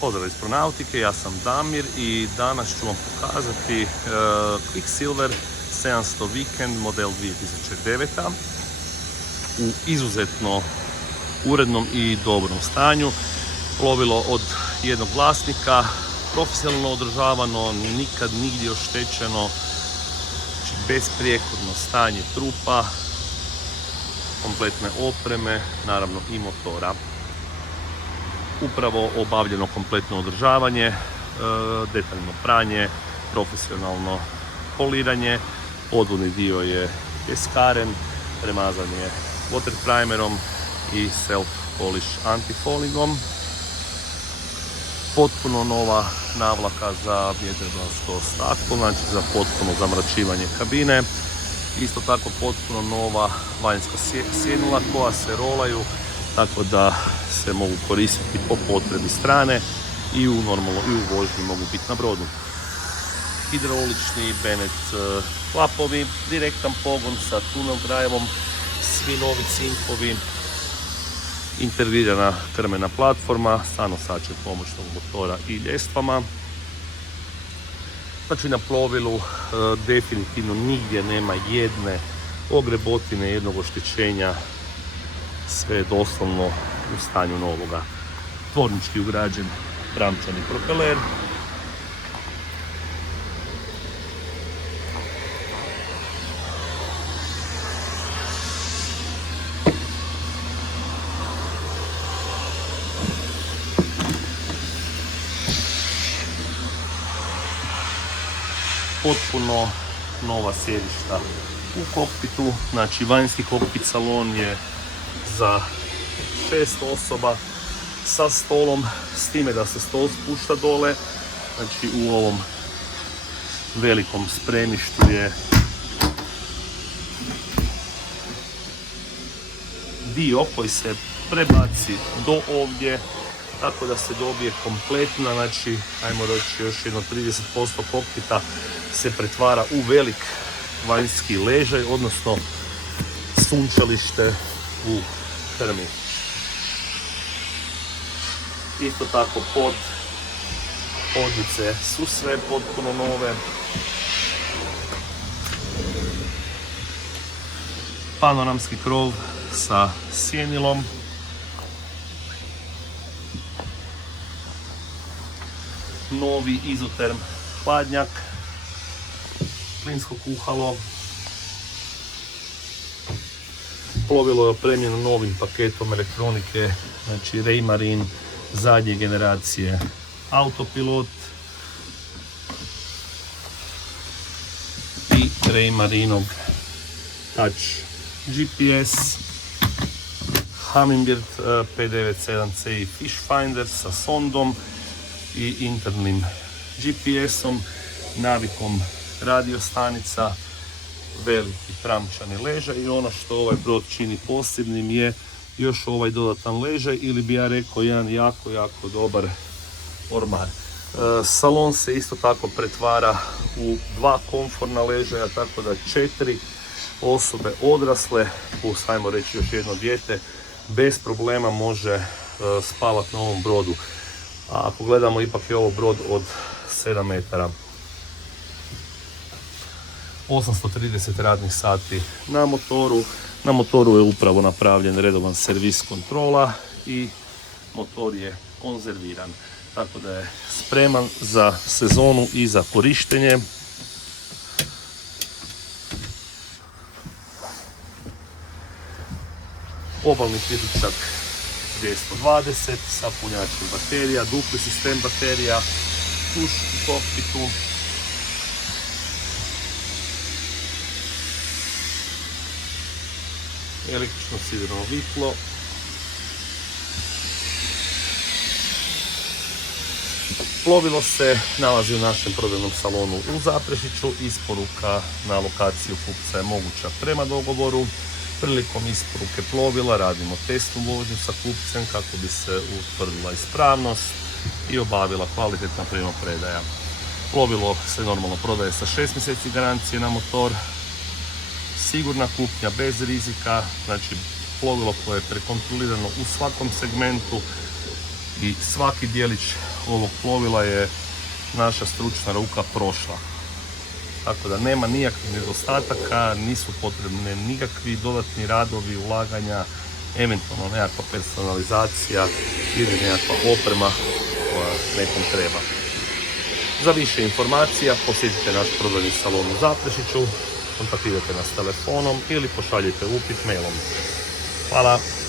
Pozdrav iz Pronautike, ja sam Damir i danas ću vam pokazati Quicksilver 700 Weekend model 2009. U izuzetno urednom i dobrom stanju. Plovilo od jednog vlasnika, profesionalno održavano, nikad nigdje oštećeno, znači besprijekorno stanje trupa, kompletne opreme, naravno i motora. Upravo obavljeno kompletno održavanje, detaljno pranje, profesionalno poliranje, podvodni dio je pjeskaren, premazan je water primerom i self polish anti-foulingom. Potpuno nova navlaka za vjetrobransko staklo, znači za potpuno zamračivanje kabine. Isto tako potpuno nova vanjska sjenila koja se rolaju, tako da se mogu koristiti po potrebi strane i u vožnji mogu biti na brodu. Hidraulični Bennett klapovi, direktan pogon sa tunel driveom, svi novi cinkovi, integrirana krmena platforma sa nosačem pomoćnog motora i ljestvama. Znači na plovilu definitivno nigdje nema jedne ogrebotine, jednog oštećenja, sve je doslovno u stanju novoga. Tvornički ugrađen bramčani propeler. Potpuno nova sjedišta u kokpitu, znači vanjski kokpit salon je za 6 osoba sa stolom, s time da se stol spušta dole. Znači u ovom velikom spremištu je dio koji se prebaci do ovdje, tako da se dobije kompletna, znači ajmo reći još jedno 30% kokpita se pretvara u velik vanjski ležaj, odnosno sunčalište u krmi. Isto tako podnice su sve potpuno nove. Panoramski krov sa sjenilom. Novi izoterm hladnjak, plinsko kuhalo. Plovilo je opremljeno novim paketom elektronike, znači Raymarine zadnje generacije autopilot i Raymarinog touch GPS, Humminbird P97C Fish Finder sa sondom i internim GPS-om, navikom radio stanica, veliki tramčani ležaj i ono što ovaj brod čini posebnim je još ovaj dodatan ležaj ili bi ja rekao jedan jako dobar ormar. Salon se isto tako pretvara u 2 komforna ležaja, tako da 4 osobe odrasle plus ajmo reći još jedno dijete bez problema može spavati na ovom brodu. A ako gledamo, ipak je ovo brod od 7 metara. 830 radnih sati na motoru. Na motoru je upravo napravljen redovan servis kontrola i motor je konzerviran. Tako da je spreman za sezonu i za korištenje. Obalni priključak 220 sa punjačem baterija, dupli sistem baterija, tuš u kokpitu. Električno sidreno vitlo. Plovilo se nalazi u našem prodajnom salonu u Zaprešiću. Isporuka na lokaciju kupca je moguća prema dogovoru. Prilikom isporuke plovila radimo testnu vožnju sa kupcem kako bi se utvrdila ispravnost i obavila kvalitetna primopredaja. Plovilo se normalno prodaje sa 6 mjeseci garancije na motor. Sigurna kupnja bez rizika, znači plovilo koje je prekontrolirano u svakom segmentu i svaki dijelić ovog plovila je naša stručna ruka prošla. Tako da nema nikakvih nedostataka, nisu potrebne nikakvi dodatni radovi, ulaganja, eventualno nekakva personalizacija ili nekakva oprema koja nekom treba. Za više informacija posjetite naš prodajni salon u Zaprešiću, kontaktirajte nas telefonom ili pošaljite upit mailom. Hvala!